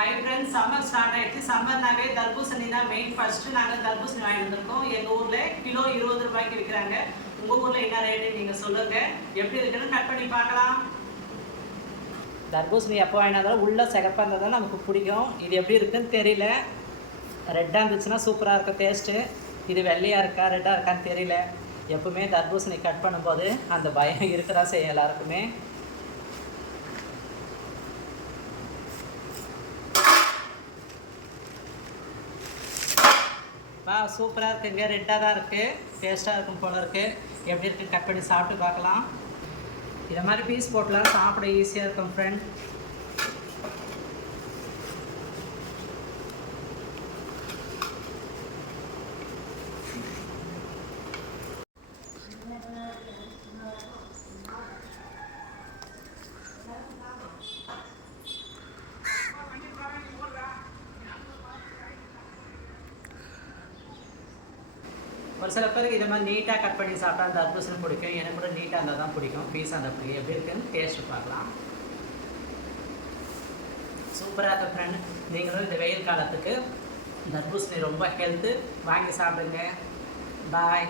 Hi friends, summer start ஆயிடுச்சு. சம்மர்னாவே தர்பூசணி தான் மெயின். ஃபர்ஸ்ட்டு நாங்கள் தர்பூசணி வாங்கி வந்திருக்கோம். எங்கள் ஊரில் கிலோ 20 ரூபாய்க்கு விற்கிறாங்க. உங்கள் ஊரில் என்ன ரேட்டு நீங்கள் சொல்லுங்கள். எப்படி இருக்குன்னு கட் பண்ணி பார்க்கலாம். தர்பூசணி எப்போ வாங்கினாலும் உள்ள சிகப்பாக இருந்தால் தான் நமக்கு பிடிக்கும். இது எப்படி இருக்குன்னு தெரியல. ரெட்டாக இருந்துச்சுன்னா சூப்பராக இருக்கும் டேஸ்ட்டு. இது வெள்ளையாக இருக்கா ரெட்டாக இருக்கான்னு தெரியல. எப்பவுமே தர்பூசணி கட் பண்ணும்போது அந்த பயம் இருக்கதா செய்யும் எல்லாருக்குமே. சூப்பராக இருக்குங்க. ரெட்டாக தான் இருக்குது. டேஸ்ட்டாக இருக்கும் போல இருக்குது. எப்படி இருக்குது கட் பண்ணி சாப்பிட்டு பார்க்கலாம். இதை மாதிரி பீஸ் போட்டலாம் சாப்பிட ஈஸியாக இருக்கும் ஃப்ரெண்ட். ஒரு சில பேருக்கு இதை மாதிரி நீட்டாக கட் பண்ணி சாப்பிட்டா அந்த தர்பூசணி பிடிக்கும். எனக்கு கூட நீட்டாக இருந்தால் தான் பிடிக்கும். பீஸாக இருந்தால் பிடிக்கும். எப்படி இருக்குன்னு டேஸ்ட்டு பார்க்கலாம். சூப்பராக இருக்கும் ஃப்ரெண்ட். நீங்களும் இந்த வெயில் காலத்துக்கு தர்பூசணி ரொம்ப ஹெல்த்து. வாங்கி சாப்பிடுங்க. பாய்.